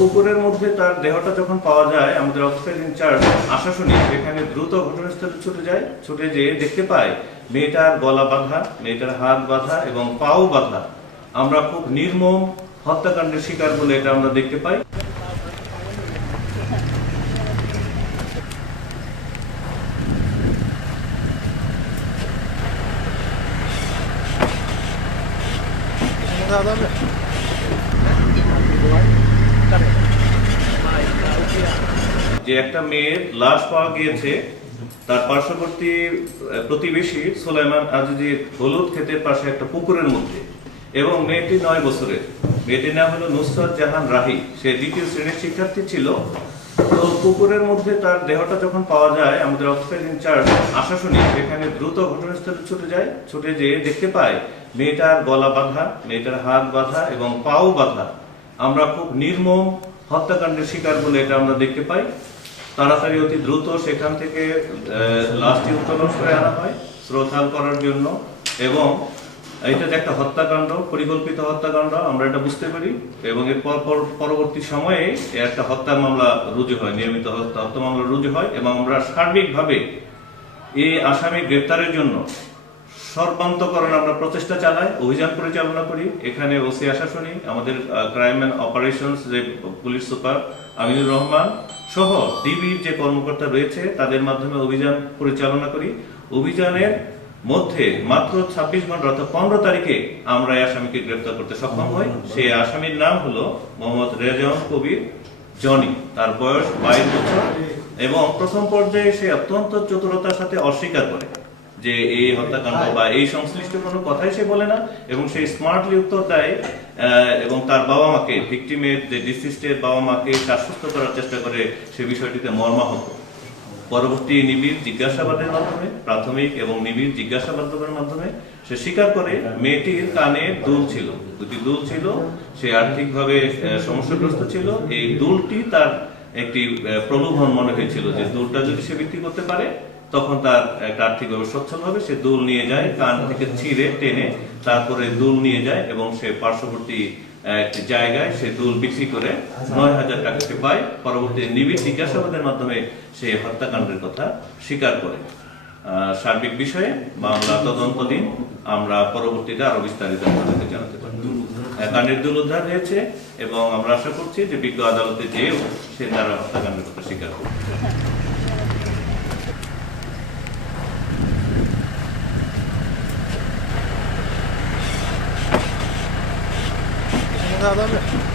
পুকুরের মধ্যে তার দেহটা যখন পাওয়া যায়, আমাদের অফিসার ইনচার্জ আশাশুনি সেখানে দ্রুত ঘটনাস্থলে ছুটে যেয়ে দেখতে পায় মেয়েটার গলা বাঁধা, মেয়েটার হাত বাঁধা এবং পাও বাঁধা। আমরা খুব নির্মম হত্যাকাণ্ডের শিকার বলে এটা আমরা দেখতে পাই। যে একটা মেয়ের লাশ পাওয়া গিয়েছে তার পার্শ্ববর্তী প্রতিবেশী সুলাইমান আজিজির হলুদ ক্ষেতের পাশে একটা পুকুরের মধ্যে, এবং মেয়েটি 9 বছরের। মেয়েটির নাম হলো নুসরাত জাহান রাহি। সে 2য় শ্রেণীর শিক্ষার্থী ছিল। তো পুকুরের মধ্যে তার দেহটা যখন পাওয়া যায়, আমাদের অফিসার ইনচার্জ আশাশুনি সেখানে দ্রুত ঘটনাস্থলে ছুটে যেয়ে দেখতে পায় মেয়েটার গলা বাঁধা, মেয়েটার হাত বাঁধা এবং পাও বাঁধা। আমরা খুব নির্মম হত্যাকাণ্ডের শিকার বলে এটা আমরা দেখতে পাই। তাড়াতাড়ি অতি দ্রুত সেখান থেকে লাশটি উত্তোলন করে আনা হয় শ্রদ্ধাল করার জন্য, এবং এটা যে একটা হত্যাকাণ্ড, পরিকল্পিত হত্যাকাণ্ড আমরা এটা বুঝতে পারি। এবং এর পরবর্তী সময়ে একটা হত্যা মামলা রুজু হয়, নিয়মিত হত্যা মামলা রুজু হয়, এবং আমরা সার্বিকভাবে এই আসামি গ্রেপ্তারের জন্য সর্বান্তকরণ আমরা প্রচেষ্টা চালাই, অভিযান পরিচালনা করি। এখানে ওসি আশাশুনি, আমাদের ক্রাইম অ্যান্ড অপারেশনস যে পুলিশ সুপার আমিনুর রহমান সহ ডিবির যে কর্মকর্তা রয়েছে তাদের মাধ্যমে অভিযান পরিচালনা করি। অভিযানের মধ্যে মাত্র 26 ঘন্টা অর্থাৎ 15 তারিখে আমরা এই আসামিকে গ্রেপ্তার করতে সক্ষম হই। সেই আসামির নাম হলো মোহাম্মদ রেজাউল কবির জনি। তার বয়স 22 বছর, এবং প্রথম পর্যায়ে সে অত্যন্ত চতুরতার সাথে অস্বীকার করে যে এই হত্যাকাণ্ড বা এই সংশ্লিষ্ট কোনো কথাই সে বলে না, এবং সেই স্মার্টলি উত্তর দেয় এবং তার বাবা মাকে, ভিকটিমের যে ডিসিস্টের বাবা মাকে আশ্বস্ত করার চেষ্টা করে সে বিষয়টিতে মর্মাহত। পরবর্তী নিবিড় জিজ্ঞাসাবাদের মাধ্যমে, প্রাথমিক এবং নিবিড় জিজ্ঞাসাবাদের মাধ্যমে সে স্বীকার করে মেয়েটির কানে দুল ছিল, 2টি দুল ছিল। সে আর্থিকভাবে সমস্যাগ্রস্ত ছিল। এই দুলটি তার একটি প্রলোভন মনে হয়েছিল যে দুলটা যদি সে বিক্রি করতে পারে তখন তার একটা আর্থিকভাবে সচ্ছল হবে। সে দুল নিয়ে যায়, কান থেকে ছিঁড়ে টেনে তারপরে দুল নিয়ে যায়, এবং সে পার্শ্ববর্তী একটি জায়গায় সে দুল বিক্রি করে 9,000 টাকা সে পায়। পরবর্তী নিবিড় জিজ্ঞাসাবাদের মাধ্যমে সে হত্যাকাণ্ডের কথা স্বীকার করে। সার্বিক বিষয়ে মামলা তদন্তাধীন, আমরা পরবর্তীতে আরো বিস্তারিত আপনাদেরকে জানাতে পারি। কানের দুল উদ্ধার হয়েছে, এবং আমরা আশা করছি যে বিজ্ঞ আদালতে যেও সে তার হত্যাকাণ্ডের কথা স্বীকার করবে। Nada,